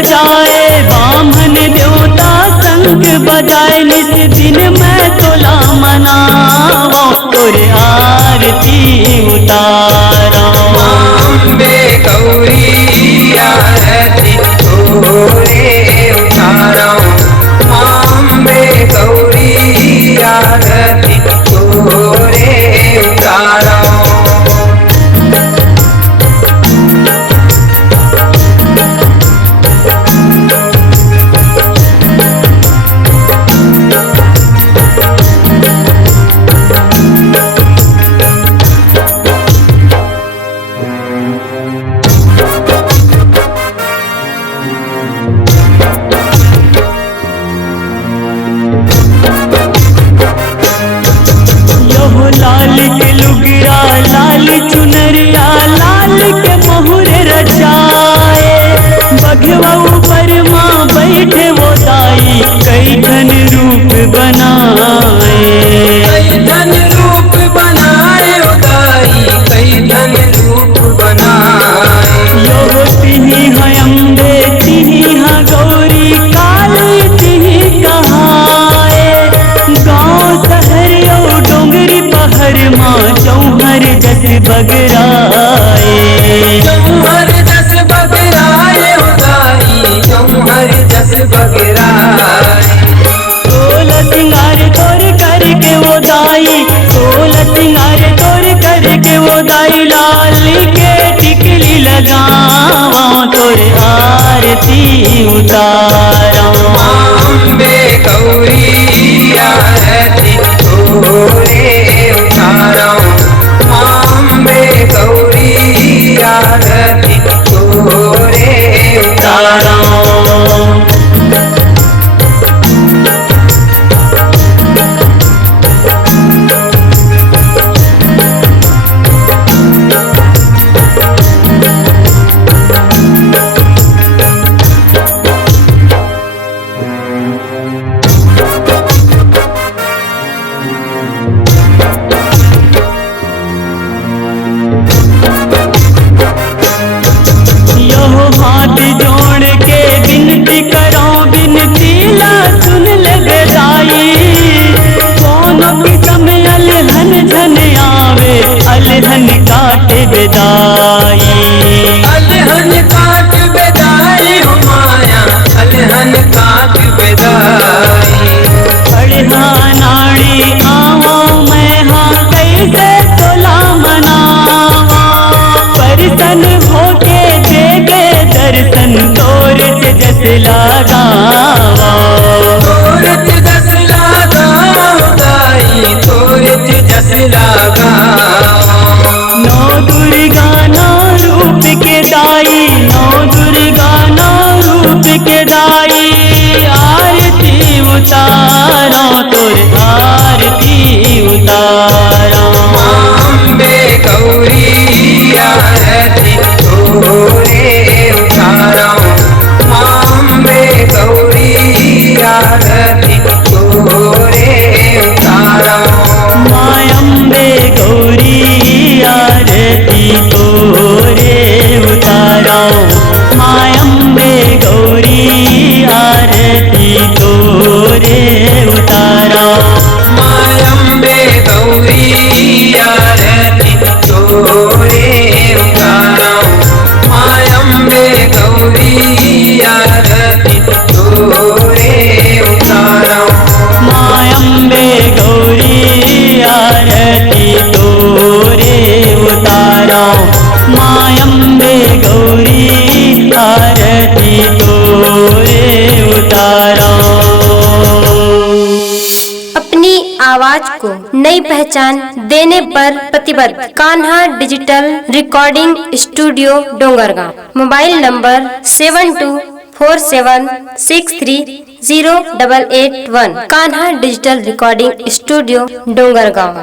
सजाए, बामन देवता शंख बजाए, निस दिन मैं तोला मनावो, तोरे आरती उतारो। अम्बे गौरी आरती तोरे उतारो, अम्बे गौरी आरती तोरे उतारो। लाल के लुगरा लाल चुनरिया लाल के मोहरे रचाए, बघवा ऊपर माँ बैठे वो दाई, कई धन रूप बनाए। कई धन रूप बनाए ओ दाई, कई धन रूप बनाए। यो तिही है अम्बे तिही है गौरी, काली तिही कहाए, गाँव शहर यो डोंगरी पहर माँ चौहर जस बगराए। चौहर जस बगराए ओ दाई, चौहर जस बगराए। सोलह सिंगार तोर करके वो दाई, सोलह सिंगार तोर करके वो दाई, लाल के टिकली लगावा, तोर आरती उतारा। अम्बे गौरी आरती तोरे उतारो, अम्बे गौरी आरती तोरे उतारो। हाथ जोड़ के विनती करो, विनती ला सुन ले बेदाई, कौन की समय अलहन झन आवे, अलहन काटे बेदाई। अलहन काट बेदाई हो माया, अलहन काट बेदाई। पढ़ा नाड़ी आवा मैं हाँ कैसे तोला मनावा, परिसन होके देगे दर्शन, तोर जस लगावा। तोर जस लगाओ दाई, तोर जस लगाओ। नौ दुर्गा नौ रूप के दाई, नौ दुर्गा नौ रूप के दाई, आरती उतारो, तोर आरती उतारो। अम्बे गौरी आरती तोरे उतारो, अम्बे गौरी आरती तोरे उतारो। माँ अम्बे गौरी आरती तोरे उतारो, माँ अम्बे गौरी आरती तोरे उतारो। माँ अम्बे गौरी आरती तोरे उतारो, माँ अम्बे गौरी आरती तोरे उतारो। माँ अम्बे गौरी आरती तोरे उतारो, माँ अम्बे गौरी आरती तोरे उतारो। अपनी आवाज को नई पहचान देने पर प्रतिबद्ध Kanha digital recording studio Dongargaon. Mobile number 7247630881। Kanha digital recording studio Dongargaon.